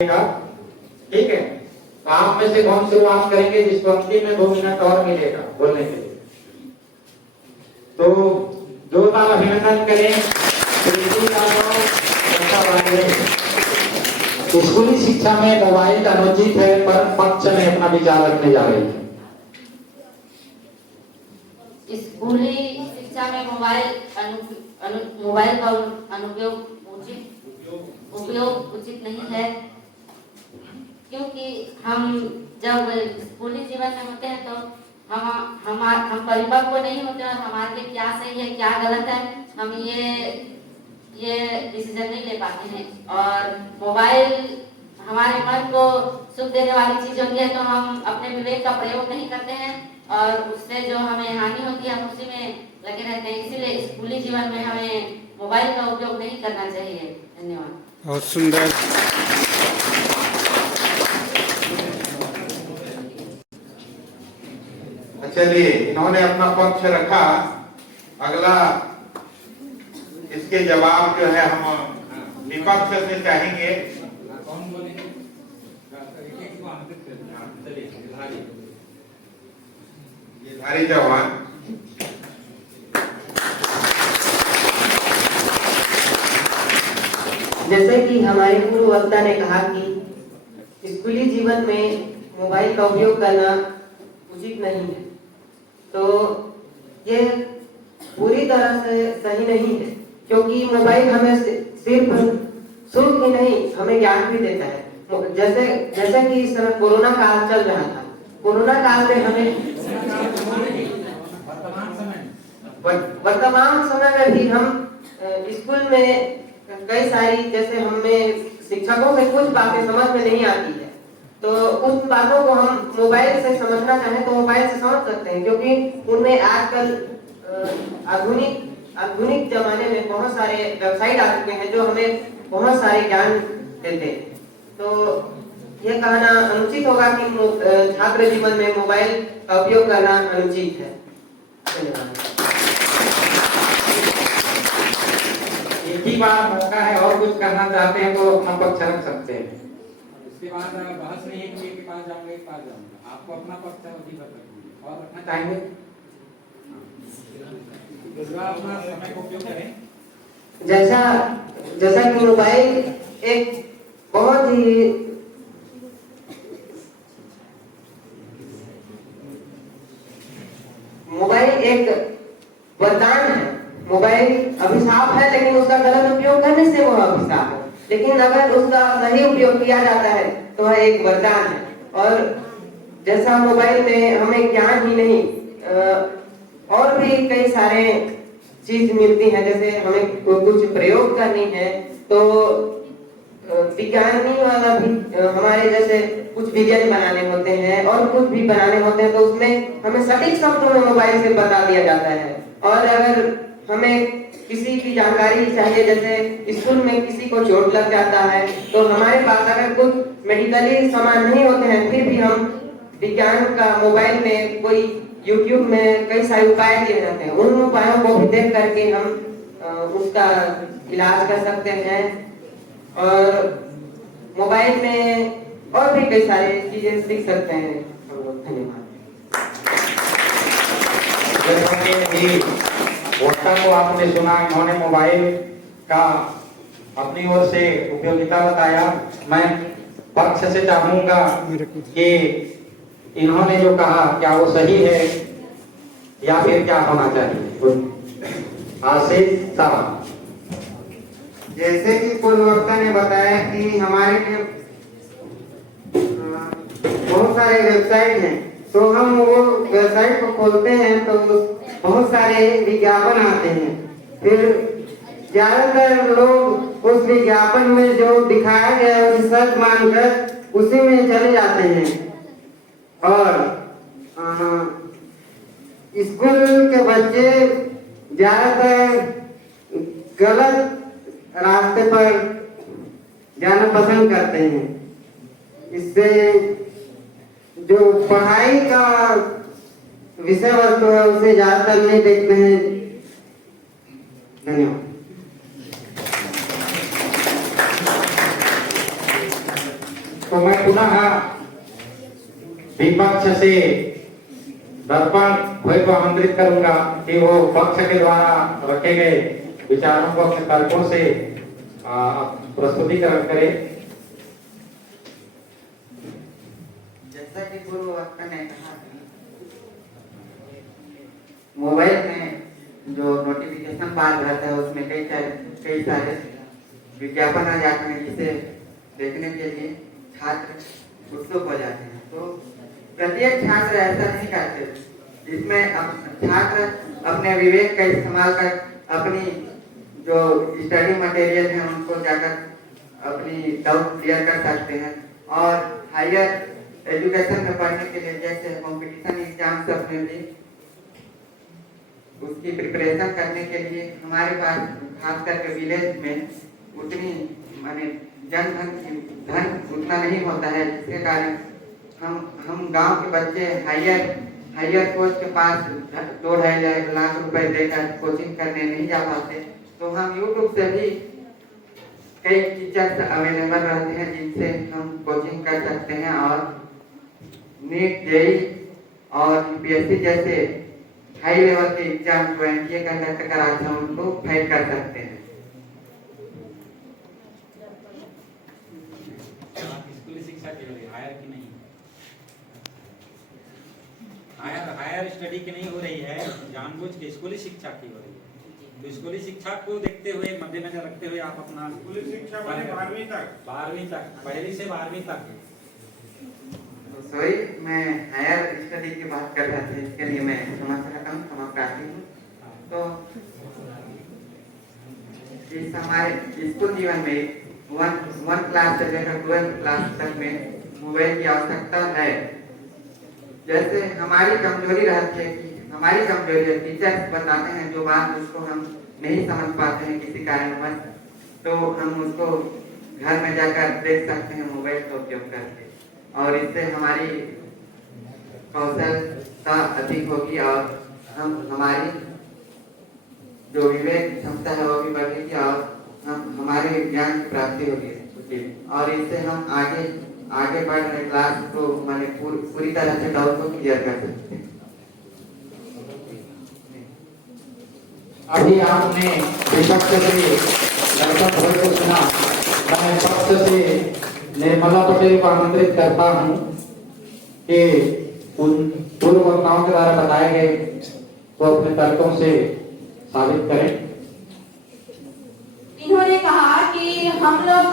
ठीक है, तो आप में से कौन शुरुआत करेंगे जिसको अंतिम में 2 मिनट और मिलेगा बोलने के लिए? तो जोरदार अभिनंदन करें स्कूली शिक्षा में मोबाइल अनुचित है पर पक्ष में अपना विचार रखने जा रही है। स्कूली शिक्षा में मोबाइल का अनुपयोग उचित नहीं है, क्योंकि हम जब स्कूली जीवन में होते हैं तो हम परिपक्व नहीं होते और हमारे लिए क्या सही है क्या गलत है हम ये डिसीजन नहीं ले पाते हैं। और मोबाइल हमारे मन को सुख देने वाली चीज होती है तो हम अपने विवेक का प्रयोग नहीं करते हैं और उससे जो हमें हानि होती है हम उसी में लगे रहते हैं। इसीलिए स्कूली जीवन में हमें मोबाइल का उपयोग नहीं करना चाहिए। धन्यवाद। बहुत सुंदर। चलिए, इन्होंने अपना पक्ष रखा। अगला इसके जवाब जो है हम विपक्ष से चाहेंगे। ये धारी जवान जैसे कि हमारे पूर्व वक्ता ने कहा कि स्कूली जीवन में मोबाइल का उपयोग करना उचित नहीं है, तो ये पूरी तरह से सही नहीं है, क्योंकि मोबाइल हमें सिर्फ सुख ही नहीं हमें ज्ञान भी देता है। जैसे कि इस समय कोरोना काल चल रहा था, कोरोना काल में हमें वर्तमान समय में भी हम स्कूल में कई सारी, जैसे हमें शिक्षकों से कुछ बातें समझ में नहीं आती है तो उन बातों को हम मोबाइल से समझना चाहें तो मोबाइल से समझ सकते हैं, क्योंकि उनमें आजकल आधुनिक जमाने में बहुत सारे वेबसाइट आ चुके हैं जो हमें बहुत सारे ज्ञान देते हैं। तो यह कहना अनुचित होगा कि छात्र जीवन में मोबाइल का उपयोग करना अनुचित है। धन्यवाद। एक ही बार मौका है, और कुछ करना चाहते हैं तो अपना पक्ष रख सकते हैं। इसके बाद बहस नहीं है कि एक के पास जाऊंगा एक पास जाऊंगा, आपको अपना पक्ष अभी कर सकते और रखना चाहेंगे अपना समय का उपयोग करें। जैसा कि मोबाइल एक बहुत ही वरदान है, मोबाइल अभिशाप है, लेकिन उसका गलत उपयोग करने से वह अभिशाप है। लेकिन अगर उसका सही उपयोग किया जाता है तो वह एक वरदान है। और जैसा मोबाइल में हमें ज्ञान ही नहीं और भी कई सारे चीज मिलती हैं, जैसे हमें कुछ प्रयोग करनी है तो विज्ञानी वाला भी हमारे जैसे कुछ डिजाइन बनाने होते हैं और कुछ भी बनाने होते हैं तो उसमें हमें सटीक शब्दों में मोबाइल से बता दिया जाता है। और अगर हमें किसी की जानकारी चाहिए, जैसे स्कूल में किसी को चोट लग जाता है तो हमारे पास अगर कुछ मेडिकली सामान नहीं होते हैं फिर भी हम विज्ञान का मोबाइल में कोई YouTube में कई सारे उपाय दिए जाते हैं, उन उपायों को भी देख करके हम उसका इलाज कर सकते हैं। और मोबाइल में और भी कई सारी चीजें सीख सकते हैं हम लोग। धन्यवाद। वक्ता को आपने सुना, इन्होंने मोबाइल का अपनी ओर से उपयोगिता बताया। मैं पक्ष से चाहूंगा कि इन्होंने जो कहा क्या वो सही है या फिर क्या होना चाहिए? आशीष साहब। जैसे कि पूर्व वक्ता ने बताया कि हमारे लिए बहुत सारे वेबसाइट हैं, तो हम वो वेबसाइट को खोलते हैं तो बहुत सारे विज्ञापन आते हैं। फिर ज्यादातर लोग उस विज्ञापन में जो दिखाया गया है उसे सच मानकर उसी में चले जाते हैं और स्कूल के बच्चे ज्यादातर गलत रास्ते पर जाना पसंद करते हैं। इससे जो पढ़ाई का विषय वस्तु है उसे ज्यादातर नहीं देखते हैं। धन्यवाद। तो मैं पुनः विपक्ष से दर्पण भय को आमंत्रित करूंगा कि वो पक्ष के द्वारा रखे गए विचारों को अपने तर्कों से प्रस्तुतिकरण करे। जैसा कि पूर्व वक्ता ने कहा, मोबाइल में जो नोटिफिकेशन बार रहता है उसमें कई सारे विज्ञापन आ जाते हैं, जिसे देखने के लिए छात्र उत्सुक हो जाते हैं। तो प्रत्येक छात्र ऐसा नहीं करते। इसमें छात्र अपने विवेक का इस्तेमाल कर अपनी जो स्टडी मटेरियल है उनको जाकर अपनी डाउट क्लियर कर सकते हैं। और हायर एजुकेशन में पढ़ने के लिए जैसे कंपटीशन एग्जाम सब में भी उसकी प्रिपरेशन करने के लिए हमारे पास खास करके विलेज में उतनी माने धन उतना नहीं होता है, जिसके कारण हम गांव के बच्चे हायर कोच के पास 2-2.5 लाख रुपए देकर कोचिंग करने नहीं जा पाते। तो हम यूट्यूब से भी कई टीचर्स अवेलेबल रहते हैं जिनसे हम कोचिंग कर सकते हैं और नीट, जेई और यूपीएससी जैसे हाई लेवल के एग्जाम जो एनटीए कंडक्ट कराते हैं उनको फाइट कर सकते हैं। स्कूली शिक्षा की हो रही है, हायर की नहीं। हायर स्टडी की नहीं हो रही है, जानबूझ के स्कूली शिक्षा की हो रही है। तो स्कूली शिक्षा को देखते हुए, मद्देनजर रखते हुए आप अपना स्कूली शिक्षा माने 12वीं तक, पहली से 12वीं तक। सॉरी, मैं हायर स्टडी की बात कर रहा था, इसके लिए मैं क्षमा चाहता हूँ, क्षमा प्रार्थी हूँ। तो इस हमारे स्कूल जीवन में 1 क्लास से लेकर 12th क्लास तक में मोबाइल की आवश्यकता है। जैसे हमारी कमजोरी रहती है कि हमारी कमजोरी है, टीचर्स बताते हैं जो बात उसको हम नहीं समझ पाते हैं किसी कारणवश, तो हम उसको घर में जाकर देख सकते हैं मोबाइल का उपयोग करके, और इससे हमारी कौशलता अधिक होगी और हमारी जो विवेक क्षमता है वो भी बढ़ेगी और हमारे ज्ञान की प्राप्ति होगी, और इससे हम आगे बढ़ रहे क्लास को माने पूरी तरह से डाउट को क्लियर कर सकते हैं। अभी आपने विपक्ष से दर्शक भय को सुना। मैं पक्ष से निर्मला पटेल को आमंत्रित करता हूँ कि उन पूर्व वक्ताओं के द्वारा बताए गए तो अपने तर्कों से साबित करें। इन्होंने कहा कि हम लोग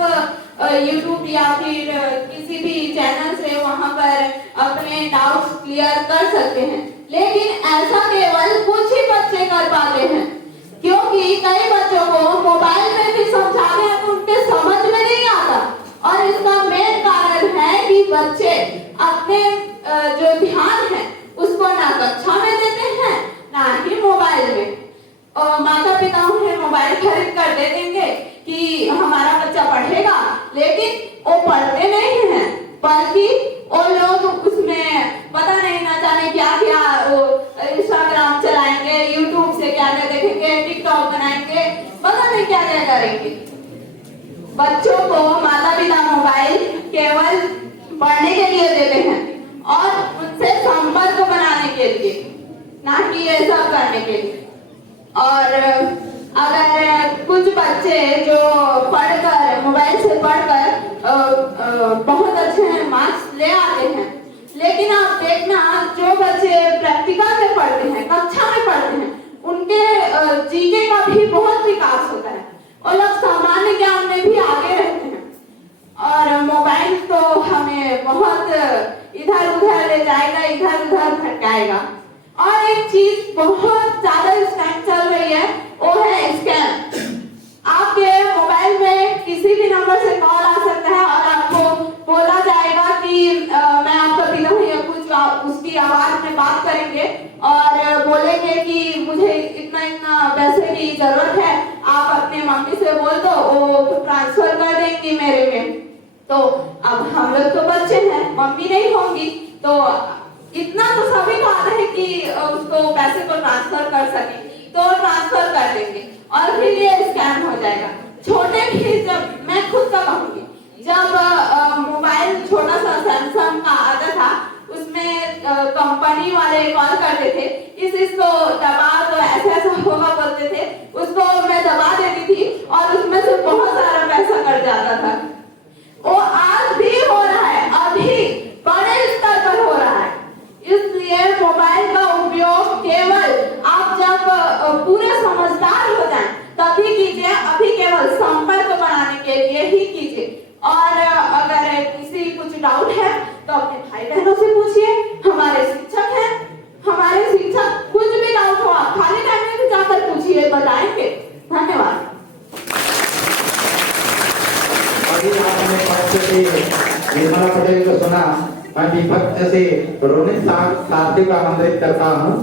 YouTube या फिर किसी भी चैनल से वहां पर अपने डाउट्स क्लियर कर सकते हैं, लेकिन ऐसा केवल कुछ ही बच्चे कर पाते हैं, क्योंकि कई बच्चों को मोबाइल में भी समझाते हैं तो उनके समझ में नहीं आता। और इसका मेन कारण है कि बच्चे अपने जो ध्यान है उसको ना कक्षा में देते हैं ना ही मोबाइल में। माता पिता उन्हें मोबाइल खरीद कर दे देंगे कि हमारा बच्चा पढ़ेगा, लेकिन वो पढ़ते नहीं हैं, बल्कि वो लोग उसमें पता नहीं ना जाने क्या क्या इंस्टाग्राम चलाएंगे, यूट्यूब से क्या क्या देखेंगे, टिकटॉक बनाएंगे, पता नहीं क्या क्या करेंगे। बच्चों को माता पिता मोबाइल केवल पढ़ने के लिए देते हैं और उनसे संपर्क बनाने के लिए, ना कि ये सब करने के लिए। और अगर कुछ बच्चे जो पढ़कर मोबाइल से पढ़कर बहुत अच्छे मार्क्स ले आते हैं, लेकिन आप देखना जो बच्चे प्रैक्टिकल में पढ़ते हैं, कक्षा में पढ़ते हैं, उनके जीके का भी बहुत विकास होता है, वो लोग सामान्य ज्ञान में भी आगे रहते हैं। और मोबाइल तो हमें बहुत इधर उधर ले जाएगा, इधर उधर भटकाएगा। और एक चीज बहुत ज्यादा इस टाइम चल रही है, वो है स्कैम। आपके मोबाइल में किसी भी नंबर से कॉल आ सकता है और आपको बोला जाएगा कि मैं आपका पिता हूँ, या कुछ उसकी आवाज में बात करेंगे और बोलेंगे कि मुझे इतना इतना पैसे की जरूरत है, आप अपने मम्मी से बोल दो, वो ट्रांसफर कर देंगी मेरे में। तो अब हम लोग तो बच्चे हैं, मम्मी नहीं होंगी, तो इतना तो सभी को आता है कि उसको पैसे को ट्रांसफर कर सके, तो ट्रांसफर कर देंगे और फिर ये स्कैम हो जाएगा। छोटे भी, जब मैं खुद का कहूंगी, जब मोबाइल हमें कॉल करते थे, इसको दबा तो ऐसे ऐसा होगा बोलते थे, उसको मैं दबा देती थी और उसमें से बहुत सारा पैसा कट जाता था। वो आज भी हो रहा है, अभी बड़े स्तर पर हो रहा है। इसलिए मोबाइल का उपयोग केवल आप जब पूरे समझदार हो जाएं तभी कीजिए, अभी केवल संपर्क बनाने के लिए ही कीजिए। और अगर किसी कुछ डाउट है तो अपने भाई बहनों से पूछिए, हमारे शिक्षक हैं, हमारे शिक्षक कुछ भी डाउट हो आप खाली टाइम में भी जाकर पूछिए, बताएंगे। धन्यवाद। अभी आपने पक्ष से निर्मला पटेल को सुना, मैं विपक्ष से रोनित सारथी को आमंत्रित करता हूँ।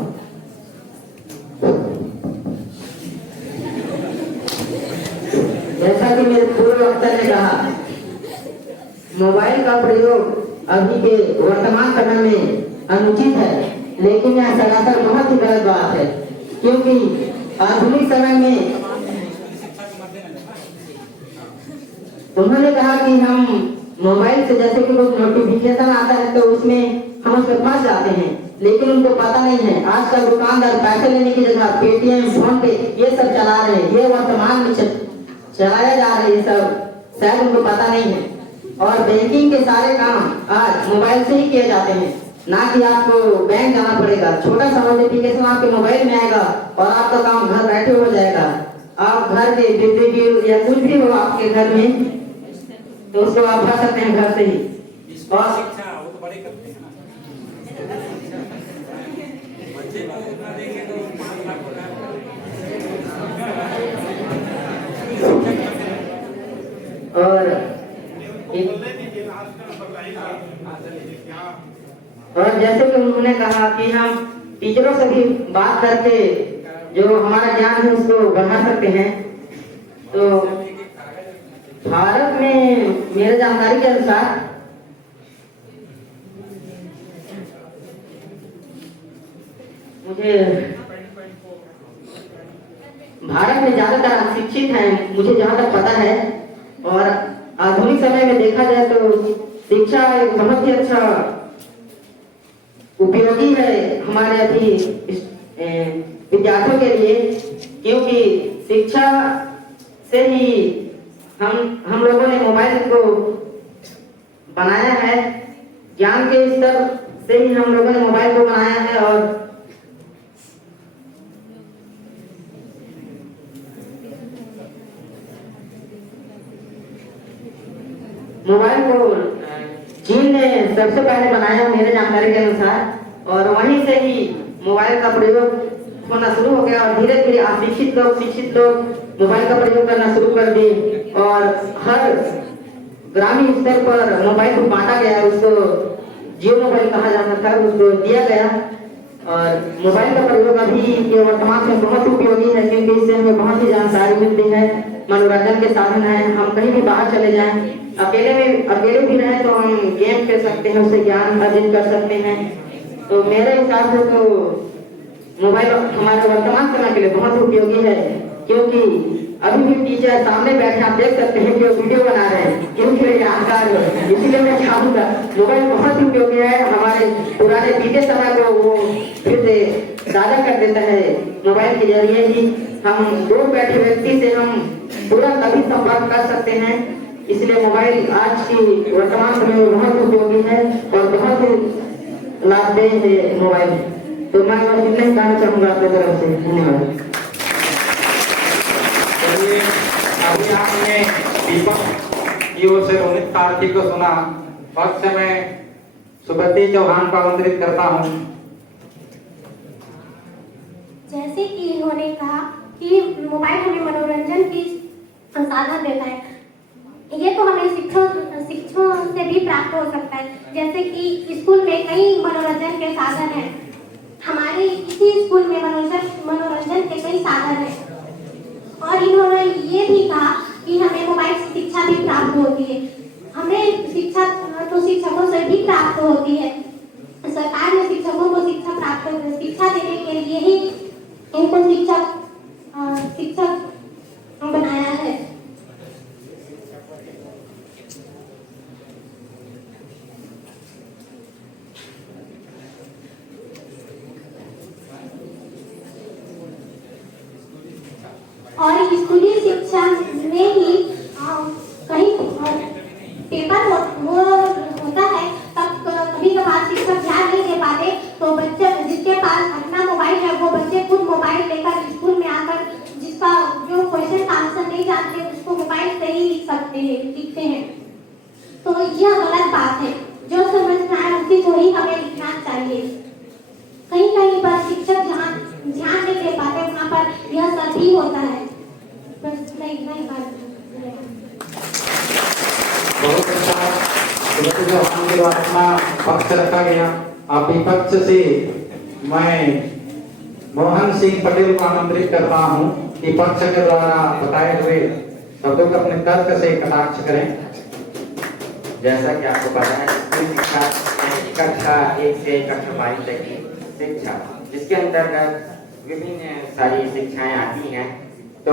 जैसा कि मेरे पूर्व वक्ता ने कहा, मोबाइल का प्रयोग अभी के वर्तमान समय में अनुचित है, लेकिन यह सरासर बहुत ही गलत बात है, क्योंकि आधुनिक समय में उन्होंने कहा कि हम मोबाइल से जैसे कि कुछ नोटिफिकेशन आता है तो उसमें हम उसमें फंस जाते हैं, लेकिन उनको पता नहीं है आजकल दुकानदार पैसे लेने की जगह पेटीएम, फोन पे ये सब चला रहे हैं, ये वर्तमान में चलाया जा रहा है, ये सब शायद उनको पता नहीं है। और बैंकिंग के सारे काम आज मोबाइल से ही किए जाते हैं, ना कि आपको बैंक जाना पड़ेगा। छोटा सा नोटिफिकेशन आपके मोबाइल में आएगा और आपका काम घर बैठे हो जाएगा। आप घर के बिजली बिल या कुछ भी हो आपके घर में तो उसको आप भर सकते हैं घर से ही। और शिक्षा वो तो बड़े करते हैं ना, बच्चे को उतना देंगे तो 5 लाख हो जाएगा। और जैसे कि उन्होंने कहा कि हम टीचरों से भी बात करके जो हमारा ज्ञान है उसको बढ़ा सकते हैं। तो भारत में मेरे जानकारी के अनुसार मुझे भारत में ज्यादातर अशिक्षित हैं, मुझे जहाँ तक पता है। और आधुनिक समय में देखा जाए तो शिक्षा एक बहुत ही अच्छा उपयोगी है हमारे अभी विद्यार्थियों के लिए, क्योंकि शिक्षा से ही हम लोगों ने मोबाइल को बनाया है, ज्ञान के स्तर से ही हम लोगों ने मोबाइल को बनाया है। और मोबाइल को चीन ने सबसे पहले बनाया मेरे जानकारी के अनुसार, और वहीं से ही मोबाइल का प्रयोग होना शुरू हो गया और धीरे धीरे अशिक्षित लोग शिक्षित लोग मोबाइल का प्रयोग करना शुरू कर दिए और हर ग्रामीण स्तर पर मोबाइल को बांटा गया, उसको जियो मोबाइल कहा जाता था, उसको दिया गया। और मोबाइल का प्रयोग अभी के वर्तमान में बहुत उपयोगी है, क्योंकि इससे हमें बहुत ही जानकारी मिलती है, मनोरंजन के साधन है। हम कहीं भी बाहर चले जाएं, अकेले भी रहे तो हम गेम खेल सकते हैं, उससे ज्ञान अर्जित कर सकते हैं। तो मेरे हिसाब से तो मोबाइल हमारे वर्तमान समय के लिए बहुत उपयोगी है, क्योंकि अभी भी टीचर सामने बैठे आप देख सकते हैं कि वो वीडियो बना रहे हैं, क्योंकि जानकार है। इसीलिए मैं चाहूंगा मोबाइल बहुत उपयोगी है, हमारे पुराने बीते समय को वो फिर से ताजा कर देता है। मोबाइल के जरिए ही हम दूर बैठे व्यक्ति से हम तुरंत अभी संपर्क कर सकते हैं। इसलिए मोबाइल आज की वर्तमान समय में बहुत उपयोगी है और बहुत ही लाभदेय है मोबाइल। तो मैं बस इतना ही कहना चाहूंगा अपनी तरफ से। धन्यवाद। चलिए, अभी आपने दीपक की ओर से रोनित सारथी को सुना। पक्ष में सुब्रती चौहान को आमंत्रित करता हूँ। जैसे कि इन्होंने कहा कि मोबाइल हमें मनोरंजन की साधन देता है, ये तो हमें शिक्षकों से भी प्राप्त हो सकता है। जैसे कि स्कूल में कई मनोरंजन के साधन हैं, हमारे इसी स्कूल में मनोरंजन के कई साधन हैं। और इन्होंने ये भी कहा कि हमें मोबाइल से शिक्षा भी प्राप्त होती है। हमें शिक्षा तो शिक्षकों से भी प्राप्त होती है। सरकार ने शिक्षकों को शिक्षा देने के लिए ही इनको शिक्षक बनाया है। और स्कूली शिक्षा में ही कहीं पेपर वो होता है, तब कभी कभार शिक्षक ध्यान नहीं दे पाते, तो बच्चे जिसके पास अपना मोबाइल है वो बच्चे खुद मोबाइल लेकर स्कूल में आकर जिसका जो क्वेश्चन का आंसर नहीं जानते उसको मोबाइल से ही लिखते हैं। तो यह गलत बात है। जो समझना है उसी को ही हमें लिखना चाहिए। कहीं कहीं पर शिक्षक ध्यान नहीं दे पाते, वहाँ पर यह सब भी होता है। बस नहीं बात। बहुत अच्छा। जो आपके द्वारा अपना पक्ष रखा गया, आप विपक्ष से मैं मोहन सिंह पटेल को आमंत्रित करता हूँ कि पक्ष के द्वारा बताए हुए शब्दों को अपने तर्क से कटाक्ष करें। जैसा कि आपको पता है, स्कूल शिक्षा कक्षा 1 से कक्षा 12 तक की शिक्षा, जिसके अंतर्गत विभिन्न सारी शिक्षाएं आती हैं। तो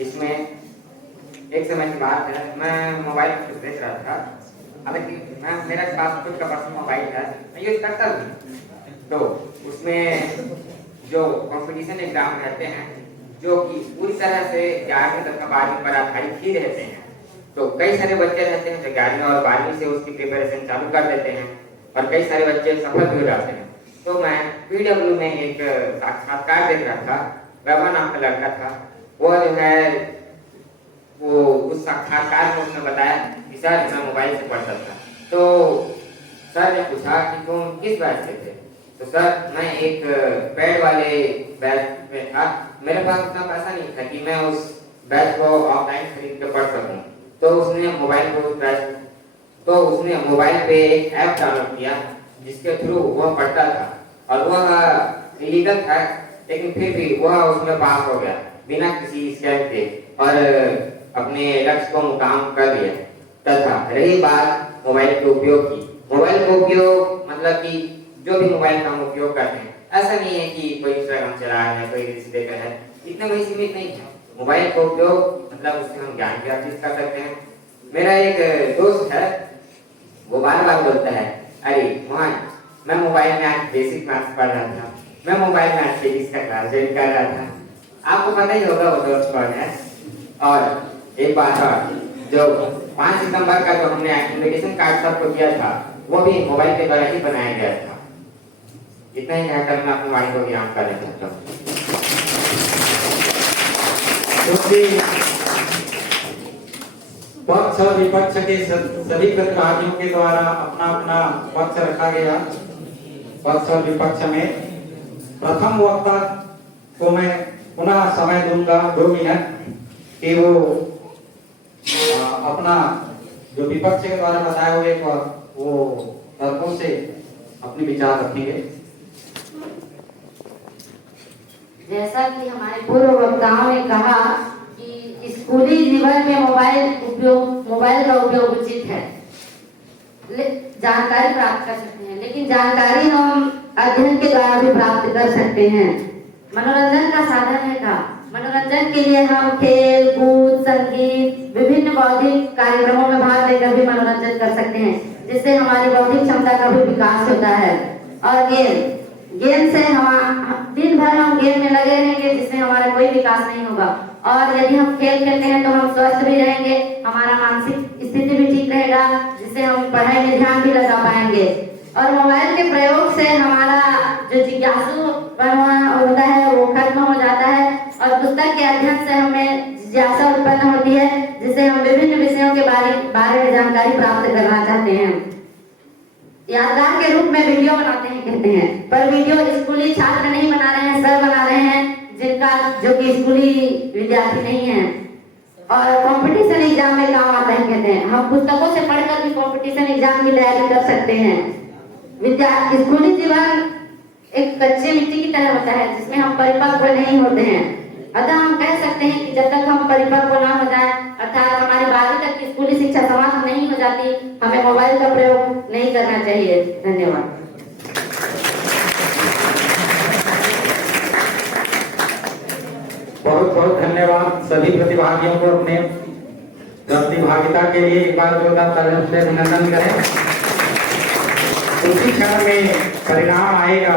इसमें एक समय की बात है, मैं मोबाइल देख रहा था, हालांकि मेरे पास खुद का पर्सनल मोबाइल है, मैं यूज करता हूँ। तो उसमें जो कंपटीशन एग्जाम रहते हैं, जो कि पूरी तरह से 11वीं तक का 12वीं पर आधारित ही रहते हैं, तो कई सारे बच्चे रहते हैं जो 11वीं और 12वीं से उसकी प्रिपरेशन चालू कर देते हैं और कई सारे बच्चे सफल भी हो जाते हैं। तो मैं PW में एक साक्षात्कार देख रहा था, रवा नाम का लड़का था, वो जो है वो उस साक्षात्कार में उसने बताया कि सर मैं मोबाइल से पढ़ता था। तो सर ने पूछा कि तुम किस बैच से थे? तो सर मैं एक पेड वाले बैच में था, मेरे पास उतना पैसा नहीं था कि मैं उस बैच को ऑफलाइन खरीद कर पढ़ सकूं। तो उसने मोबाइल पे एक ऐप डाउनलोड किया जिसके थ्रू वह पढ़ता था, और वह इलीगल था लेकिन फिर भी वह उसमें पास हो गया बिना किसी स्कैम के और अपने लक्ष्य को मुकाम कर लिया। तथा रही बात मोबाइल के उपयोग की, मोबाइल का उपयोग मतलब कि जो भी मोबाइल का हम उपयोग करते हैं, ऐसा नहीं है कि कोई इंस्टाग्राम चला रहा है, कोई रील्स देख रहा है, इतना वही सीमित नहीं है। मोबाइल का उपयोग मतलब उससे हम ज्ञान भी अर्जित कर सकते हैं। मेरा एक दोस्त है, वो बार बार बोलता है, अरे मोहन मैं मोबाइल में आज बेसिक मैथ्स पढ़ रहा था, मैं मोबाइल में आज फिजिक्स का क्लास ज्वाइन कर रहा था। आपको पता ही होगा वो दोस्त कौन है। और एक बात और, जो 5 सितंबर का जो हमने इनविटेशन कार्ड सबको दिया था, वो भी मोबाइल के द्वारा ही बनाया गया था। इतना ही कहकर मैं अपनी वाणी को विराम करना चाहता हूँ। पक्ष और विपक्ष के सभी प्रतिभागियों के द्वारा अपना अपना पक्ष रखा गया। पक्ष और विपक्ष में प्रथम वक्ता को मैं पुनः समय दूंगा 2 मिनट कि वो अपना जो विपक्ष के द्वारा बताए हुए वो तर्कों से अपने विचार रखेंगे। जैसा कि हमारे पूर्व वक्ताओं ने कहा कि स्कूली जीवन में मोबाइल का उपयोग उचित है, जानकारी प्राप्त कर सकते हैं, लेकिन जानकारी हम अध्ययन के द्वारा भी प्राप्त कर सकते हैं। मनोरंजन का साधन है का मनोरंजन के लिए हम खेल कूद संगीत विभिन्न बौद्धिक कार्यक्रमों में भाग लेकर भी मनोरंजन कर सकते हैं, जिससे हमारी बौद्धिक क्षमता का भी विकास होता है। और गेम से हम दिन भर हम गेम में लगे रहेंगे, जिससे हमारा कोई विकास नहीं होगा। और यदि हम खेल खेलते हैं तो हम स्वस्थ भी रहेंगे, हमारा मानसिक स्थिति भी ठीक रहेगा, जिससे हम पढ़ाई में ध्यान भी लगा पाएंगे। और मोबाइल के प्रयोग से हमारा जो जिज्ञासु होता है वो खत्म हो जाता है, और पुस्तक के अध्ययन से हमें जिज्ञासा उत्पन्न होती है, जिससे हम विभिन्न विषयों के बारे में जानकारी प्राप्त करना चाहते हैं। यादगार के रूप में वीडियो बनाते हैं कहते हैं, पर वीडियो स्कूली छात्र नहीं बना रहे हैं, सर बना रहे हैं जो कि स्कूली विद्यार्थी नहीं है। और कंपटीशन एग्जाम में काम आता है कहते हैं, हम पुस्तकों से पढ़कर भी कंपटीशन एग्जाम की तैयारी कर सकते हैं। स्कूली जीवन एक कच्चे मिट्टी की तरह होता है, जिसमें हम परिपक्व नहीं होते हैं। अतः हम कह सकते हैं कि जब तक हम परिपक्व ना हो जाए, अर्थात हमारी 12वीं तक की स्कूली शिक्षा समाप्त नहीं हो जाती, हमें मोबाइल का प्रयोग नहीं करना चाहिए। धन्यवाद। बहुत बहुत धन्यवाद सभी प्रतिभागियों को अपने प्रतिभागिता के लिए एक बार जोरदार तालियों से अभिनंदन करें। उसी क्षण में परिणाम आएगा,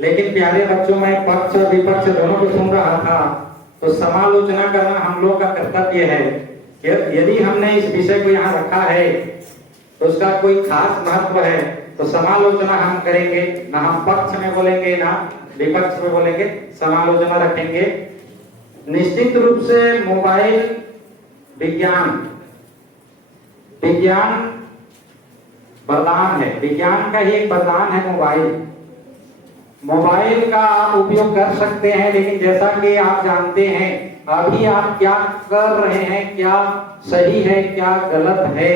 लेकिन प्यारे बच्चों, मैं पक्ष और विपक्ष दोनों को सुन रहा था तो समालोचना करना हम लोग का कर्तव्य है कि यदि हमने इस विषय को यहाँ रखा है तो उसका कोई खास महत्व है, तो समालोचना हम करेंगे, ना हम पक्ष में बोलेंगे ना विपक्ष में बोलेंगे, समालोचना रखेंगे। निश्चित रूप से मोबाइल विज्ञान वरदान है, विज्ञान का ही एक वरदान है मोबाइल का आप उपयोग कर सकते हैं, लेकिन जैसा कि आप जानते हैं अभी आप क्या कर रहे हैं, क्या सही है क्या गलत है,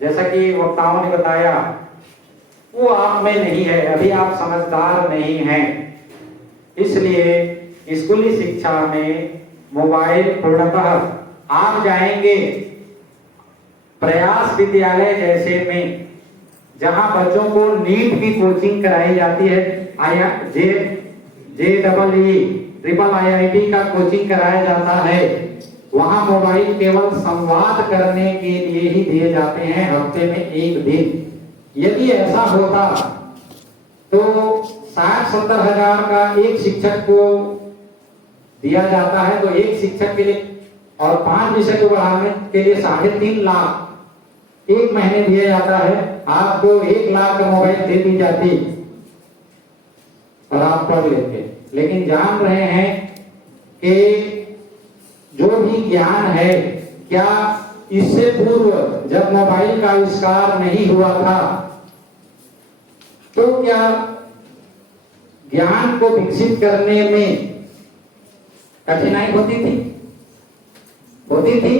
जैसा कि वक्ताओं ने बताया वो आप में नहीं है, अभी आप समझदार नहीं हैं। इसलिए स्कूली शिक्षा में मोबाइल पूर्णतः आप जाएंगे प्रयास विद्यालय जैसे में जहां बच्चों को नीट की कोचिंग कराई जाती है, ट्रिपल IIT का कोचिंग कराया जाता है, वहां मोबाइल केवल संवाद करने के लिए ही दिए जाते हैं हफ्ते में एक दिन। यदि ऐसा होता तो 60-70 हजार का एक शिक्षक को दिया जाता है, तो एक शिक्षक के लिए और 5 विषय को बढ़ाने के लिए 3.5 लाख एक महीने दिया जाता है। आपको 1 लाख का मोबाइल दे दी जाती और आप पढ़ लेते, लेकिन जान रहे हैं कि जो भी ज्ञान है, क्या इससे पूर्व जब मोबाइल का आविष्कार नहीं हुआ था तो क्या ज्ञान को विकसित करने में कठिनाई होती थी?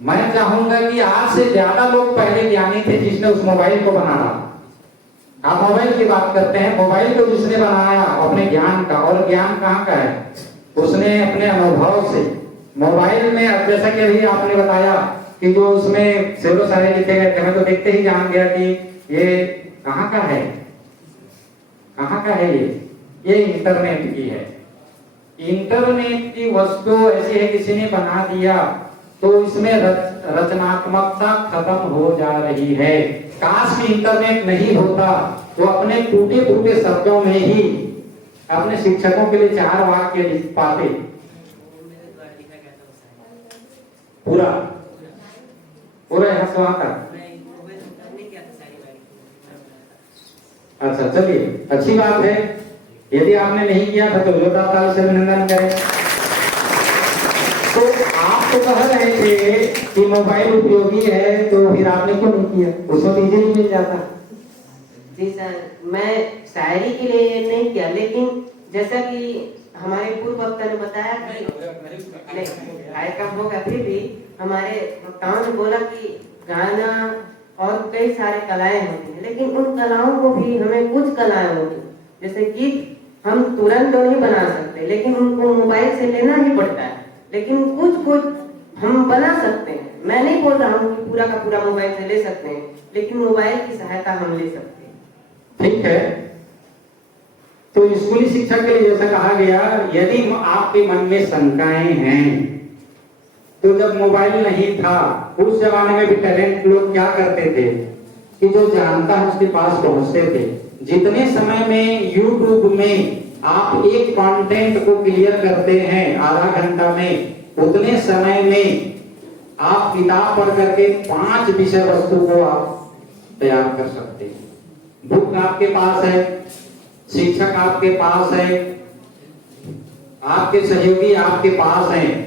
मैं चाहूंगा कि आज से ज्यादा लोग पहले ज्ञानी थे जिसने उस मोबाइल को बनाया। आप मोबाइल की बात करते हैं, मोबाइल को जिसने बनाया अपने ज्ञान का, और ज्ञान कहाँ का है? उसने अपने अनुभव से मोबाइल में, जैसा कि अभी आपने बताया कि जो उसमें शेरो शायरी लिखे गए थे, मैं तो देखते ही जान गया कि ये कहाँ का है, ये इंटरनेट की है। इंटरनेट की वस्तु ऐसी है, किसी ने बना दिया तो इसमें रचनात्मकता खत्म हो जा रही है। काश कि इंटरनेट नहीं होता तो अपने टूटे फूटे शब्दों में ही अपने शिक्षकों के लिए 4 वाक्य लिख पाते, पूरा यहाँ से वहां तक। अच्छा चलिए, अच्छी बात है। यदि आपने नहीं किया था तो जोरदार ताली से अभिनंदन करें। तो आप तो कह रहे थे कि मोबाइल उपयोगी है, तो फिर आपने क्यों नहीं किया? उसमें तो इजीली मिल जाता। जी सर, मैं शायरी के लिए नहीं किया, लेकिन जैसा कि हमारे पूर्व वक्ता ने बताया कि नहीं कम होगा, फिर भी हमारे वक्ताओं ने बोला कि गाना और कई सारे कलाएं होती हैं, लेकिन उन कलाओं को भी हमें कुछ कलाएं होती हैं, जैसे गीत हम तुरंत तो नहीं बना सकते, लेकिन उनको मोबाइल से लेना ही पड़ता है, लेकिन कुछ हम बना सकते हैं। मैं नहीं बोल रहा हूँ कि पूरा का पूरा मोबाइल से ले सकते हैं, लेकिन मोबाइल की सहायता हम ले सकते हैं। ठीक है, तो स्कूली शिक्षा के लिए जैसा कहा गया, यदि आपके मन में शंकाएं हैं तो जब मोबाइल नहीं था उस जमाने में भी टैलेंट लोग क्या करते थे कि जो जानता है उसके पास पहुंचते थे। जितने समय में YouTube में आप एक कंटेंट को क्लियर करते हैं आधा घंटा में, उतने समय में आप किताब पढ़ करके 5 विषय वस्तु को आप तैयार कर सकते हैं। बुक आपके पास है, शिक्षक आपके पास है, आपके सहयोगी आपके पास हैं,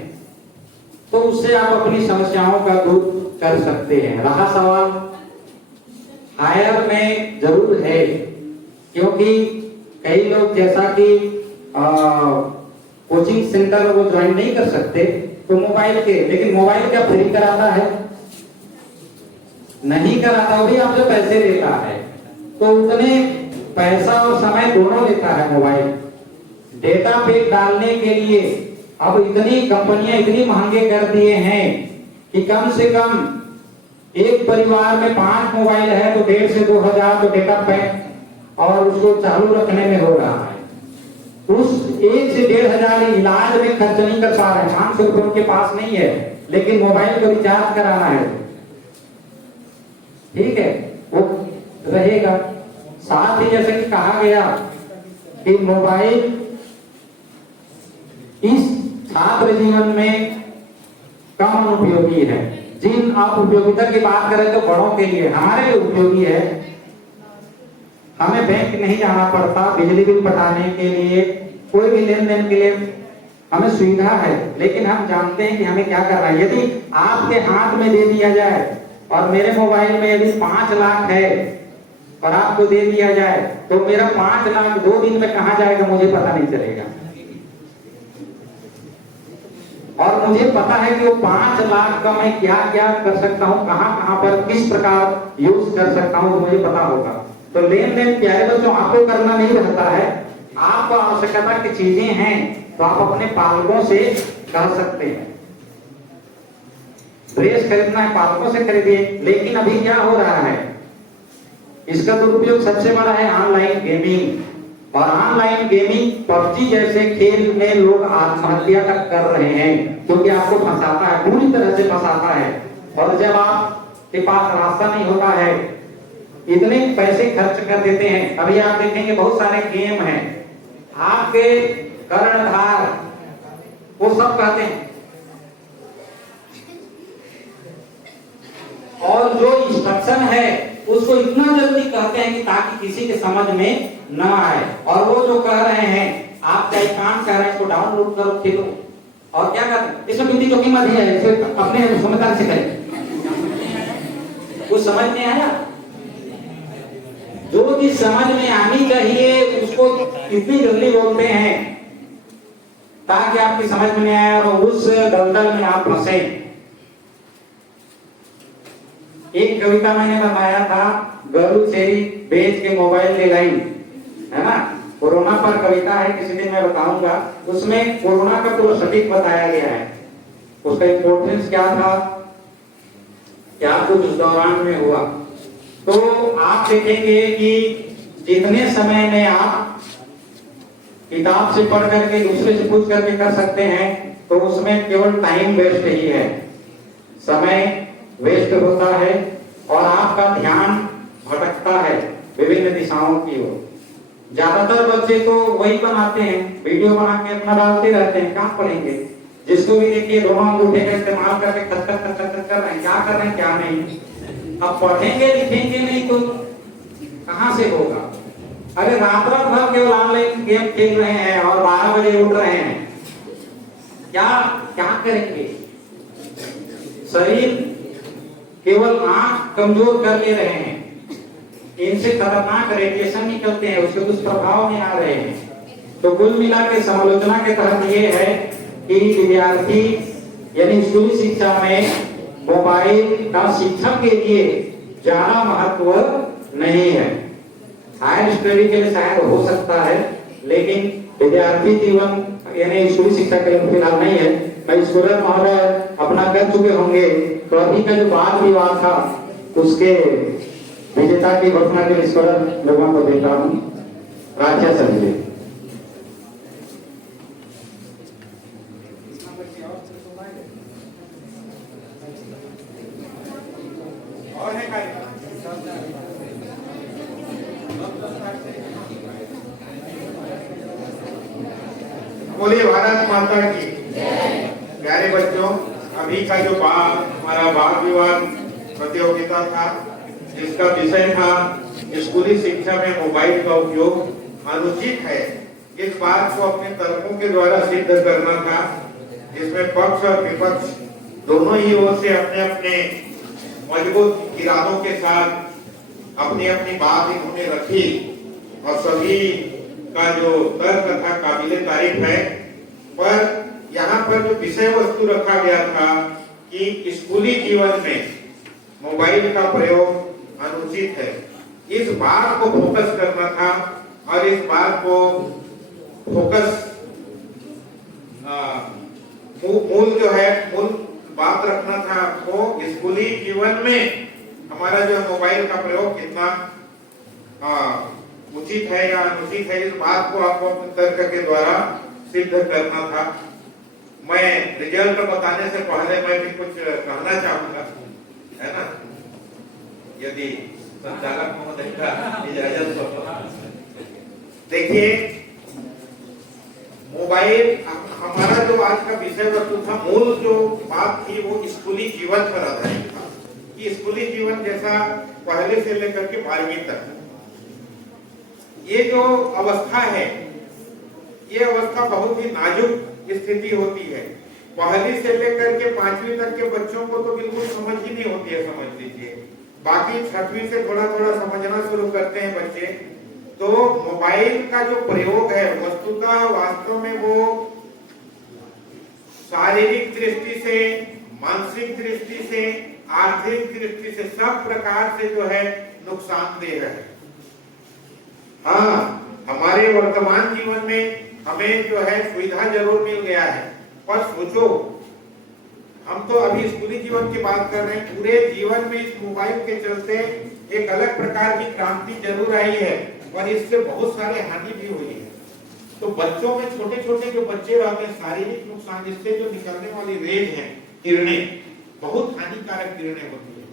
तो उससे आप अपनी समस्याओं का दूर कर सकते हैं। रहा सवाल हायर में जरूर है, क्योंकि कई लोग जैसा कि कोचिंग सेंटर वो ज्वाइन नहीं कर सकते तो मोबाइल के, लेकिन मोबाइल क्या फ्री कराता है? नहीं कराता, भी आपसे पैसे लेता है, तो उतने पैसा और समय दोनों लेता है मोबाइल। डेटा पैक डालने के लिए अब इतनी कंपनियां इतनी महंगे कर दिए हैं कि कम से कम एक परिवार में 5 मोबाइल है तो 1,500 से 2,000 तो डेटा पैक और उसको चालू रखने में हो रहा है। उस 1 से 1,500 इलाज में खर्च नहीं कर पा रहे, 500 रुपए उनके पास नहीं है, लेकिन मोबाइल को रिचार्ज कराना है, ठीक है, वो रहेगा। साथ ही जैसे कि कहा गया कि मोबाइल छात्र जीवन में कम अनुपयोगी है। जिन आप उपयोगिता की बात करें तो बड़ों के लिए, हमारे लिए उपयोगी है। हमें बैंक नहीं जाना पड़ता बिजली बिल पटाने के लिए, कोई भी लेन देन के लिए हमें सुविधा है, लेकिन हम जानते हैं कि हमें क्या करना है। यदि आपके हाथ में दे दिया जाए और मेरे मोबाइल में यदि 5 लाख है और आपको दे दिया जाए तो मेरा 5 लाख 2 दिन में कहां जाएगा मुझे पता नहीं चलेगा। और मुझे पता है कि वो 5 लाख का मैं क्या क्या कर सकता हूं, कहां कहां पर किस प्रकार यूज कर सकता हूं, मुझे पता होगा। तो लेन देन प्यारे बच्चों आपको करना नहीं रहता है। आपको आवश्यकता की चीजें हैं तो आप अपने पालकों से कर सकते हैं। ड्रेस खरीदना है पालकों से खरीदिए। लेकिन अभी क्या हो रहा है, इसका दुरुपयोग सबसे बड़ा है ऑनलाइन गेमिंग। और ऑनलाइन गेमिंग पबजी जैसे खेल में लोग आत्महत्या तक कर रहे हैं, क्योंकि आपको फंसाता है, पूरी तरह से फंसाता है। और जब आपके पास रास्ता नहीं होता है, इतने पैसे खर्च कर देते हैं। अभी आप देखेंगे बहुत सारे गेम हैं, आपके कर्णधार वो सब कहते हैं, और जो इंस्ट्रक्शन है उसको इतना जल्दी कहते हैं कि ताकि किसी के समझ में न आए। और वो जो कह रहे हैं, आप चाहे काम कह रहे हैं, इसको डाउनलोड करो, खेलो, और क्या कर, इसमें बिल्कुल जोखिम मत है, इसे अपने समझदारी से करें। कुछ समझ में आया? जो चीज समझ में आनी चाहिए उसको इतनी जल्दी बोलते हैं ताकि आपकी समझ में नहीं आए और उस दलदल में आप फंसे। एक कविता मैंने बताया था, गरु छेरी बेच के मोबाइल ले लाई, है ना, कोरोना पर कविता है, किसी दिन मैं बताऊंगा। उसमें कोरोना का पूरा सटीक बताया गया है, उसका इम्पोर्टेंस क्या था, क्या कुछ उस दौरान में हुआ। तो आप देखेंगे कि जितने समय में आप किताब से पढ़ करके दूसरे से पूछ करके कर सकते हैं, तो उसमें केवल टाइम वेस्ट ही है, समय वेस्ट होता है और आपका ध्यान भटकता है विभिन्न दिशाओं की ओर। ज्यादातर बच्चे तो वही बनाते हैं, वीडियो बना के अपना डालते रहते हैं, कहाँ पढ़ेंगे। जिसको भी देखिए दोनों अंगूठे का इस्तेमाल करके खच खच खच खच कर रहे हैं, क्या कर रहे हैं क्या नहीं। अब पढ़ेंगे लिखेंगे नहीं तो कहां से होगा। अरे रात रात भर केवल ऑनलाइन गेम खेल रहे हैं और 12 बजे उठ रहे हैं, क्या क्या करेंगे। शरीर केवल आंख कमजोर कर ले रहे हैं, इनसे खतरनाक रेडिएशन निकलते हैं, उसके दुष्प्रभाव में आ रहे हैं। तो कुल मिला के समालोचना के तहत ये है कि विद्यार्थी यानी स्कूली शिक्षा में मोबाइल का शिक्षक के लिए ज्यादा महत्व नहीं है। हायर स्टडी के लिए शायद हो सकता है, लेकिन विद्यार्थी जीवन यानी स्कूली शिक्षा के लिए फिलहाल नहीं है। मैं स्कूलर महोदय अपना कर चुके होंगे, तो अभी का जो वाद विवाद था उसके विजेता की घोषणा के लिए स्कूलर लोगों को देता हूँ। राज्य संजय और है कार्य बोलिए भारत माता की। प्यारे बच्चों, अभी का जो हमारा वाद विवाद प्रतियोगिता था, जिसका विषय था स्कूली शिक्षा में मोबाइल का उपयोग अनुचित है, इस बात को अपने तर्कों के द्वारा सिद्ध करना था, जिसमें पक्ष और विपक्ष दोनों ही ओर से अपने अपने मजबूत इरादों के साथ अपनी अपनी बात इन्होंने रखी और सभी का जो तर्क था काबिले तारीफ है। पर यहाँ पर जो विषय वस्तु रखा गया था कि स्कूली जीवन में मोबाइल का प्रयोग अनुचित है, इस बात को फोकस करना था और इस बात को फोकस मूल जो है मूल बात रखना था आपको। स्कूली जीवन में हमारा जो मोबाइल का प्रयोग कितना उचित है या अनुचित है, इस बात को आपको अपने तर्क के द्वारा सिद्ध करना था। मैं रिजल्ट बताने से पहले मैं भी कुछ कहना चाहूंगा, है ना, यदि संचालक महोदय का इजाजत हो। देखिए, मोबाइल हमारा जो आज का विषय वस्तु था, मूल जो बात थी वो स्कूली जीवन पर आधारित था कि स्कूली जीवन जैसा पहले से लेकर के 12वीं तक ये जो अवस्था है, ये अवस्था बहुत ही नाजुक स्थिति होती है। पहली से लेकर के 5वीं तक के बच्चों को तो बिल्कुल समझ ही नहीं होती है, समझ लीजिए। बाकी 6वीं से थोड़ा थोड़ा समझना शुरू करते हैं बच्चे। तो मोबाइल का जो प्रयोग है वस्तुतः वास्तव में वो शारीरिक दृष्टि से, मानसिक दृष्टि से, आर्थिक दृष्टि से, सब प्रकार से जो है नुकसानदेह है। हाँ, हमारे वर्तमान जीवन में हमें जो है सुविधा जरूर मिल गया है, पर सोचो, हम तो अभी स्कूली जीवन की बात कर रहे हैं, पूरे जीवन में इस मोबाइल के चलते एक अलग प्रकार की क्रांति जरूर आई है और इससे बहुत सारे हानि भी हुई है। तो बच्चों में छोटे छोटे जो बच्चे रहते हैं, शारीरिक नुकसान, इससे जो निकलने वाली रेज है, किरणें, बहुत हानिकारक किरणें होती है।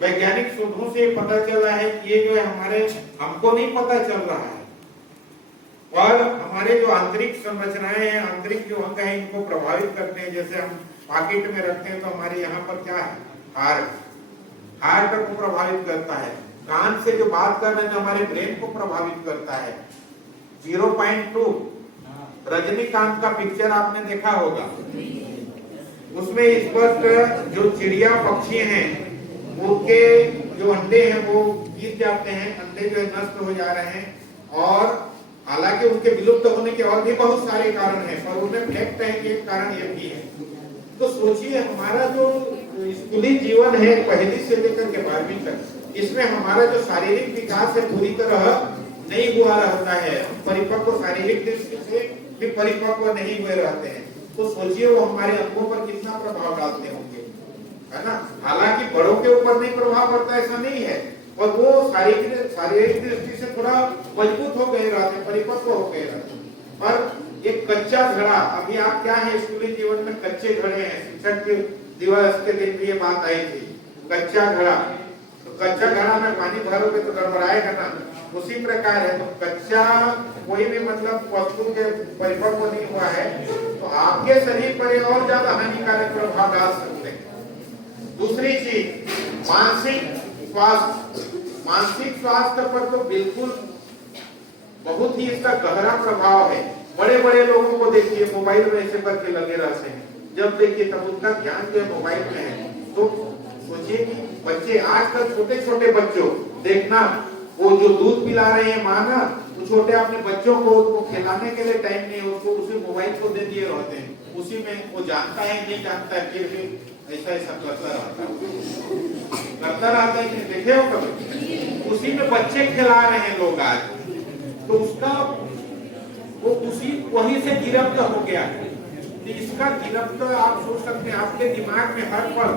वैज्ञानिक शोधों से पता चला है कि ये जो है हमारे, हमको नहीं पता चल रहा है, और हमारे जो आंतरिक संरचनाएं हैं, आंतरिक जो अंग हैं, इनको प्रभावित करते हैं। जैसे हम पॉकेट में रखते हैं तो हमारे यहाँ पर क्या है, हार्ट को प्रभावित करता है। कान से जो बात कर रहे हैं हमारे ब्रेन को प्रभावित करता है। 0.2 रजनीकांत का पिक्चर आपने देखा होगा, उसमें स्पष्ट जो चिड़िया पक्षी हैं उनके जो अंडे हैं वो गिर जाते हैं, अंडे जो है नष्ट हो जा रहे हैं, और हालांकि उनके विलुप्त होने के और भी बहुत सारे कारण हैं, पर उनमें फैक्ट है कि एक कारण ये भी है। तो सोचिए, हमारा जो स्कूली जीवन है पहली से लेकर के 12वीं तक, इसमें हमारा जो शारीरिक विकास है पूरी तरह नहीं हुआ रहता है। हम परिपक्व शारीरिक दृष्टि से भी परिपक्व नहीं हुए रहते हैं। तो सोचिए वो हमारे अंगों पर कितना प्रभाव डालते होंगे, है ना। हालांकि बड़ों के ऊपर नहीं प्रभाव पड़ता ऐसा नहीं है, और वो शारीरिक दृष्टि से थोड़ा मजबूत हो गए रहते, परिपक्व हो गए रहते। पर एक कच्चा घड़ा, अभी आप क्या है स्कूली जीवन में कच्चे घड़े हैं, शिक्षक दिवस के दिन भी ये बात आई थी, कच्चा घड़ा। तो कच्चा घड़ा में पानी भरोगे तो गड़बड़ाएगा ना, उसी प्रकार है। तो कच्चा कोई भी मतलब वस्तु के परिपक्व नहीं हुआ है तो आपके शरीर पर और ज्यादा हानिकारक प्रभाव डाल सकते हैं। दूसरी चीज, मानसिक स्वास्थ्य पर तो बिल्कुल बहुत ही इसका गहरा प्रभाव है। बड़े बड़े लोगों को देखिए मोबाइल में ऐसे करके लगे रहते हैं, जब देखिए तब उनका ध्यान जो मोबाइल में है। तो सोचिए कि बच्चे आजकल छोटे छोटे बच्चों देखना, वो जो दूध पिला रहे हैं माँ ना, वो छोटे अपने बच्चों को उसको खिलाने के लिए टाइम नहीं, उसको उसी मोबाइल को दे दिए रहते हैं, उसी में वो जानता है नहीं जानता है, फिर भी ऐसा करता रहता है कि देखे हो कभी, उसी में बच्चे खिला रहे हैं लोग आज। तो उसका वो उसी वहीं से गिरफ्त हो गया है। तो इसका गिरफ्त आप सोच सकते हैं, आपके दिमाग में हर पल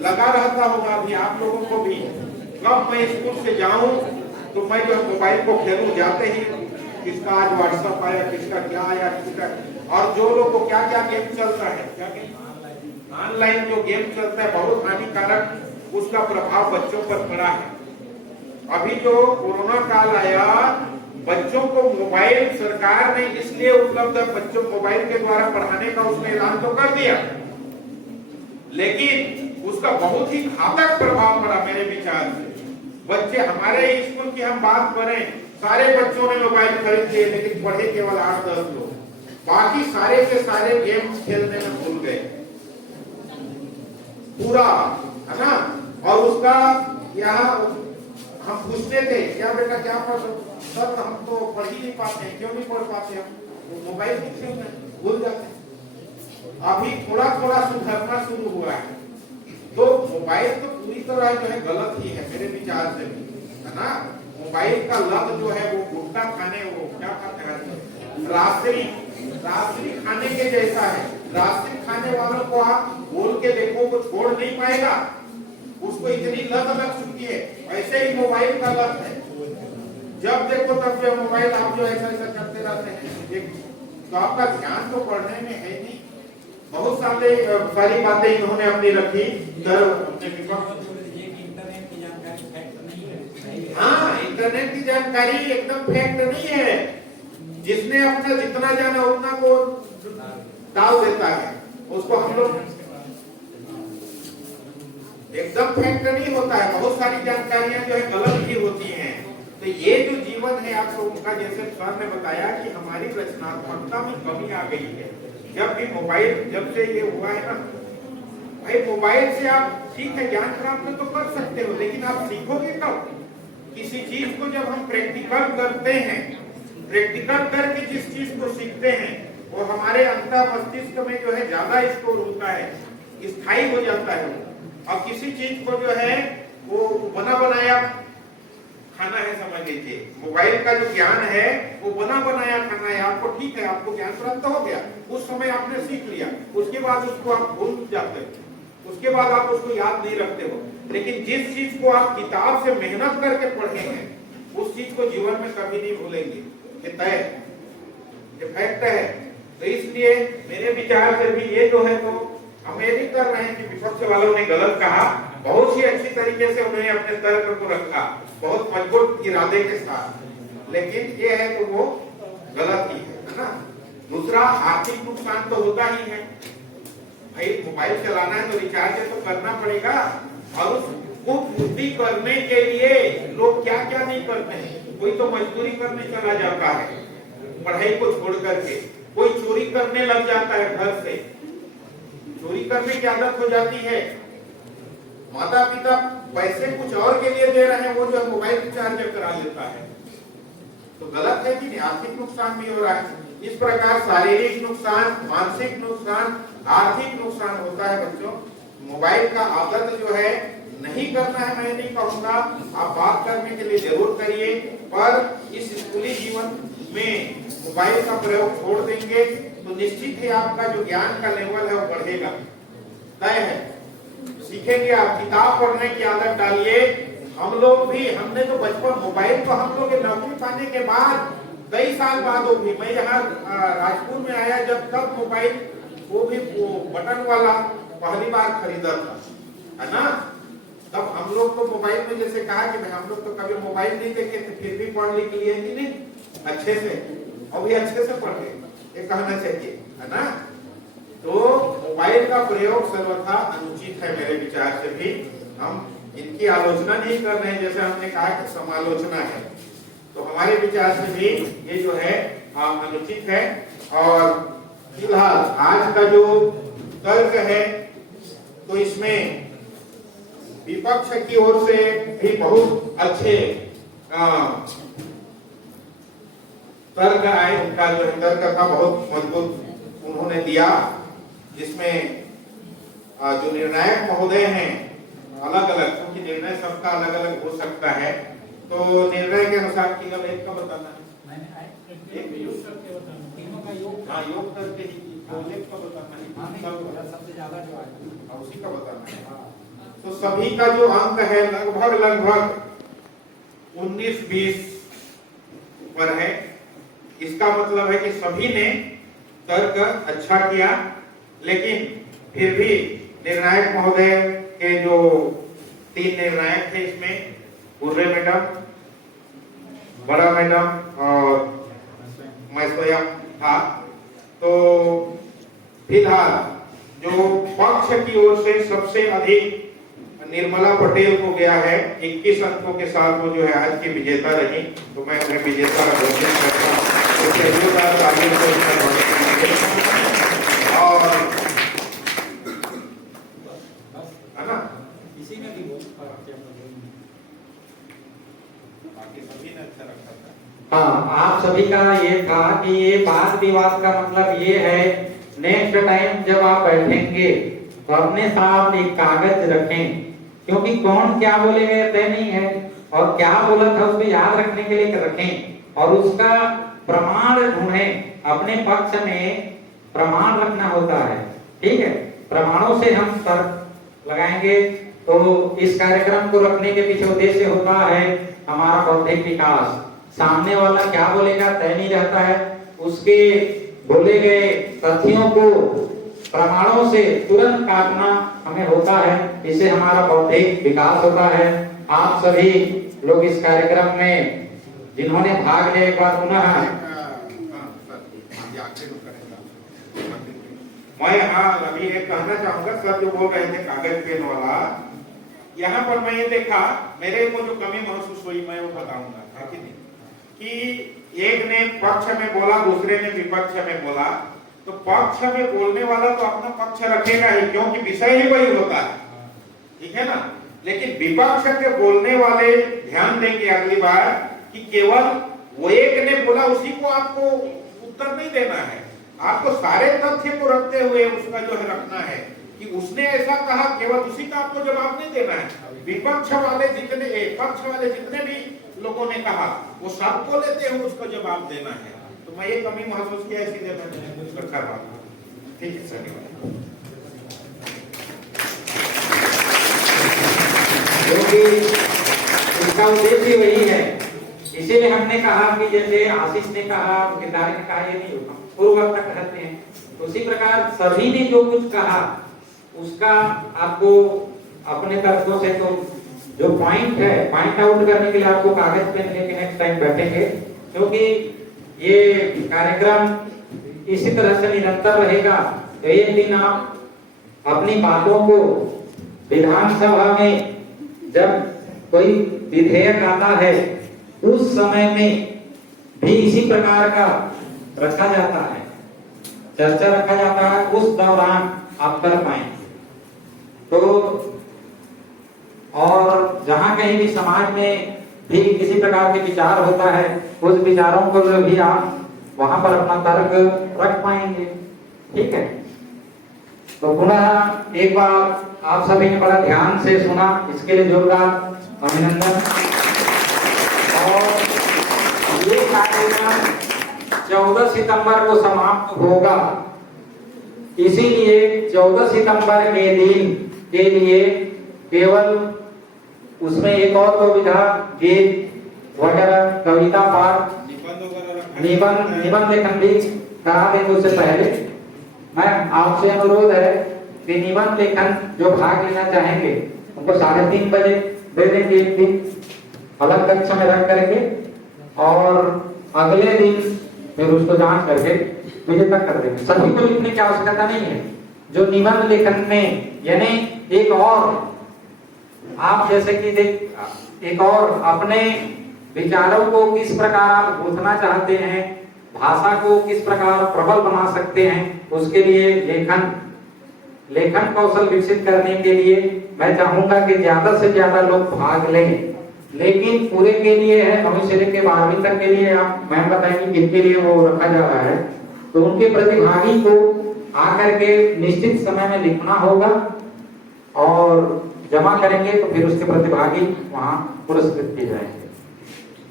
लगा रहता होगा। अभी आप लोगों को भी, कब मैं स्कूल से जाऊं तो मैं जो मोबाइल को खेलूं, जाते ही किसका आज व्हाट्सएप आया, किसका क्या आया, किसका, और जो लोग को क्या क्या गेम चलता है, क्या ऑनलाइन जो गेम चलता है, बहुत हानिकारक उसका प्रभाव बच्चों पर पड़ा है। अभी जो कोरोना काल आया, बच्चों को मोबाइल सरकार ने इसलिए उपलब्ध, बच्चों मोबाइल के द्वारा पढ़ाने का उसने ऐलान तो कर दिया, लेकिन उसका बहुत ही घातक प्रभाव पड़ा मेरे विचार से। बच्चे, हमारे स्कूल की हम बात करें, सारे बच्चों ने मोबाइल खरीद लिए, लेकिन पढ़े केवल 8-10 लोग, बाकी सारे के सारे गेम्स खेलने में भूल गए पूरा, है ना। और उसका यहाँ हम पूछते थे, क्या बेटा क्या पढ़, सर हम तो पढ़ ही नहीं पाते, क्यों नहीं पढ़ पाते हम, मोबाइल भूल जाते हैं। अभी थोड़ा थोड़ा सुधरना शुरू हुआ है। तो मोबाइल तो पूरी तरह जो है गलत ही है मेरे विचार से भी, है ना। मोबाइल का लत जो है वो गुटखा खाने, वो क्या खाते हैं, रात्रि खाने के जैसा है। रात्रि खाने वालों को आप बोल के देखो, वो छोड़ नहीं पाएगा, उसको इतनी लत लग चुकी है। ऐसे ही मोबाइल का लत है, जब देखो तब जो मोबाइल आप जो ऐसा ऐसा करते रहते हैं, तो आपका ध्यान तो पढ़ने में है नहीं। बहुत सारी बातें इन्होंने अपनी रखी। हाँ, इंटरनेट की जानकारी एकदम फैक्ट नहीं है। जिसने अपना जितना जाना उतना को डाल देता है, उसको हम लोग एकदम फैक्ट नहीं होता है, बहुत सारी जानकारियां जो है गलत भी होती हैं। तो ये जो जीवन है आप लोगों का, जैसे सर ने बताया कि हमारी रचनात्मकता में कमी आ गई है। जब भी मोबाइल, जब से ये हुआ है ना भाई, मोबाइल से आप ठीक है ज्ञान प्राप्त तो कर सकते हो, लेकिन आप सीखोगे कब? किसी चीज को जब हम प्रैक्टिकल करते हैं, प्रैक्टिकल करके जिस चीज को सीखते हैं वो हमारे अंतर मस्तिष्क में जो है ज्यादा स्टोर होता है, स्थायी हो जाता है। और किसी चीज को जो है वो बना बनाया खाना है, समझ लीजिए मोबाइल का जो ज्ञान है वो बना बनाया खाना है। आपको ठीक है, आपको ज्ञान प्राप्त हो गया, उस समय आपने सीख लिया, उसके बाद उसको आप भूल जाते हो, उसके बाद आप उसको याद नहीं रखते हो। लेकिन जिस चीज को आप किताब से मेहनत करके पढ़े हैं उस चीज को जीवन में कभी नहीं भूलेंगे, ये तय है, ये फैक्ट है। तो इसलिए मेरे विचार से भी ये जो है, तो हम ये नहीं कर रहे हैं कि विपक्ष वालों ने गलत कहा, बहुत ही अच्छी तरीके से उन्होंने अपने तर्क को रखा, बहुत मजबूत इरादे के साथ, लेकिन ये है तो वो गलत ही है ना। दूसरा, आर्थिक नुकसान तो होता ही है भाई, मोबाइल चलाना है तो रिचार्ज तो करना पड़ेगा, और उसको पूर्ति करने के लिए लोग क्या क्या नहीं करते हैं। कोई तो मजदूरी करने चला जाता है पढ़ाई को छोड़ करके, कोई चोरी करने लग जाता है, घर से चोरी करने की आदत हो जाती है। माता पिता पैसे कुछ और के लिए दे रहे हैं, वो जो मोबाइल रिचार्ज करा लेता है, तो गलत है कि नहीं, आर्थिक नुकसान भी हो रहा है। इस प्रकार शारीरिक नुकसान, मानसिक नुकसान, आर्थिक नुकसान होता है बच्चों। मोबाइल का आदत जो है नहीं करना है, मैं नहीं कहूंगा, आप बात करने के लिए जरूर करिए, पर इस स्कूली जीवन में मोबाइल का प्रयोग छोड़ देंगे तो निश्चित ही आपका जो ज्ञान का लेवल है वो बढ़ेगा, तय है। सीखेंगे आप, किताब पढ़ने की आदत डालिए। हम लोग भी, हमने तो बचपन, मोबाइल तो हम लोग नौकरी पाने के बाद कई साल बाद हो गई। मैं यहाँ राजपुर में आया जब, तब मोबाइल वो भी वो बटन वाला पहली बार खरीदा था, है ना। तब हम लोग तो मोबाइल में, जैसे कहा कि हम लोग तो कभी मोबाइल नहीं देखे थे, फिर भी पढ़ लिख लिए कि नहीं अच्छे से, और भी अच्छे से पढ़ गए, ये कहना चाहिए, है ना। तो मोबाइल का प्रयोग सर्वथा अनुचित है मेरे विचार से भी। हम इनकी आलोचना नहीं कर रहे हैं, जैसे हमने कहा कि समालोचना है, तो हमारे विचार से भी ये जो है अनुचित है। और फिलहाल आज का जो तर्क है, तो इसमें विपक्ष की ओर से भी बहुत अच्छे तर्क आए। उनका जो तर्क था बहुत मजबूत उन्होंने दिया, जिसमें जो निर्णायक महोदय हैं अलग अलग, क्योंकि निर्णय सबका अलग अलग हो सकता है, तो निर्णय के अनुसार केवल एक का बताना है, हाँ योग करके ही एक का बताना है, सबसे ज्यादा जो है उसी का बताना है। तो सभी का जो अंक है लगभग 19-20 पर है। इसका मतलब है कि सभी ने तर्क अच्छा किया, लेकिन फिर भी निर्णायक महोदय के जो 3 निर्णायक थे, इसमें पूर्वे मैडम, बड़ा मैडम और मैं स्वयं था। तो फिलहाल जो पक्ष की ओर से सबसे अधिक निर्मला पटेल को गया है, 21 अंकों के साथ वो जो है आज की विजेता रही, तो मैं उन्हें विजेता घोषित करता हूँ। और है ना, इसी में भी बहुत बाकी सभी ने अच्छा रखा था। हाँ, आप सभी का ये था कि ये वाद विवाद का मतलब ये है, नेक्स्ट टाइम जब आप बैठेंगे तो अपने साथ एक कागज रखें, क्योंकि कौन क्या बोलेगा तय नहीं है, और क्या बोला था उसको याद रखने के लिए रखें, और उसका प्रमाण ढूंढें। अपने पक्ष में प्रमाण रखना होता है, ठीक है। प्रमाणों से हम तर्क लगाएंगे। तो इस कार्यक्रम को रखने के पीछे उद्देश्य होता है हमारा बौद्धिक विकास। सामने वाला क्या बोलेगा तय नहीं रहता है, उसके बोले गए तथ्यों को प्रमाणों से तुरंत काटना हमें होता है, इससे हमारा बौद्धिक विकास होता है। आप सभी लोग इस कार्यक्रम में जिन्होंने भाग लिया, एक बार पुनः मैं यहाँ अभी एक कहना चाहूंगा, सर जो बोल रहे थे कागज पेन वाला, यहाँ पर मैं ये देखा, मेरे को जो कमी महसूस हुई मैं वो बताऊंगा, है कि नहीं, कि एक ने पक्ष में बोला, दूसरे ने विपक्ष में बोला, तो पक्ष में बोलने वाला तो अपना पक्ष रखेगा ही, क्योंकि विषय ही वही होता है, ठीक है ना। लेकिन विपक्ष के बोलने वाले ध्यान देंगे अगली बार कि केवल वो एक ने बोला उसी को आपको उत्तर नहीं देना है, आपको सारे तथ्य को रखते हुए उसका जो है रखना है कि उसने ऐसा कहा, केवल उसी का आपको जवाब नहीं देना है। विपक्ष वाले जितने, पक्ष वाले जितने भी लोगों ने कहा वो सबको लेते हुए उसको जवाब देना है। तो मैं ये कमी महसूस किया, इसीलिए मैंने कुछ रखा बात। ठीक है सर, क्योंकि इसका उद्देश्य वही है, इसीलिए हमने कहा कि जैसे आशीष ने कहा, किरदार ने कहा, ये नहीं होगा, पूर्व वक्त कहते हैं, तो उसी प्रकार सभी ने जो कुछ कहा उसका आपको अपने तरफों से, तो जो पॉइंट है, पॉइंट आउट करने के लिए आपको कागज पेन लेके नेक्स्ट टाइम बैठेंगे, क्योंकि ये कार्यक्रम इसी तरह से निरंतर रहेगा। एक दिन आप अपनी बातों को विधानसभा में जब कोई विधेयक आता है उस समय में भी इसी प्रकार का रखा जाता है, चर्चा रखा जाता है, उस दौरान आप कर पाएंगे। तो और जहां कहीं भी समाज में भी किसी प्रकार के विचार होता है, उस विचारों को भी आप वहां पर अपना तर्क रख पाएंगे। ठीक है, तो पुनः एक बार आप सभी ने बड़ा ध्यान से सुना, इसके लिए जोरदार अभिनंदन। और ये कार्यक्रम 14 सितंबर को समाप्त होगा, इसीलिए 14 सितंबर के दिन के लिए केवल उसमें एक और दो विधा, गीत वगैरह, कविता पाठ, निबंध लेखन भी करा देंगे। उससे पहले मैं आपसे अनुरोध है कि निबंध लेखन जो भाग लेना चाहेंगे उनको 3:30 बजे दे देंगे, एक दिन अलग कक्षा में रख करके, और अगले दिन फिर उसको जांच करके मुझे तक कर देंगे। सभी को लिखने की आवश्यकता नहीं है। जो निबंध लेखन में यानी एक और आप जैसे कि एक और अपने विचारों को किस प्रकार आप गूंथना चाहते हैं, भाषा को किस प्रकार प्रबल बना सकते हैं, उसके लिए लेखन कौशल विकसित करने के लिए मैं चाहूंगा कि ज्यादा से ज्यादा लोग भाग लें। लेकिन पूरे के लिए है, भविष्य के 12वीं तक के लिए आप मैम बताएंगे किनके लिए वो रखा जा रहा है, तो उनके प्रतिभागी को आकर के निश्चित समय में लिखना होगा और जमा करेंगे, तो फिर उसके प्रतिभागी वहां पुरस्कृत किए जाएंगे।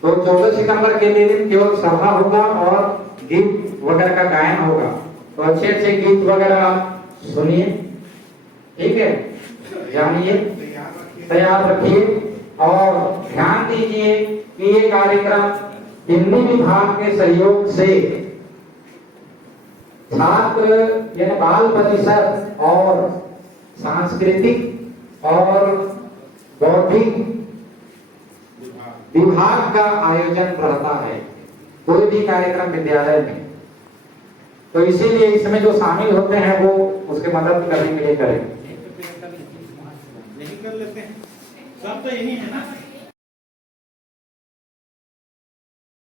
तो 14 सितंबर के दिन केवल सभा होगा और गीत वगैरह का गायन होगा, तो अच्छे अच्छे गीत वगैरह आप सुनिए, ठीक है, जानिए, तैयार रखिए और ध्यान दीजिए कि ये कार्यक्रम हिंदी विभाग के सहयोग से छात्र यानी बाल परिषद और सांस्कृतिक और बौद्धिक विभाग का आयोजन रहता है कोई भी कार्यक्रम विद्यालय में। तो इसीलिए इसमें जो शामिल होते हैं वो उसके मदद करने के लिए करें। नहीं कर लेते हैं, सब तो यही है ना।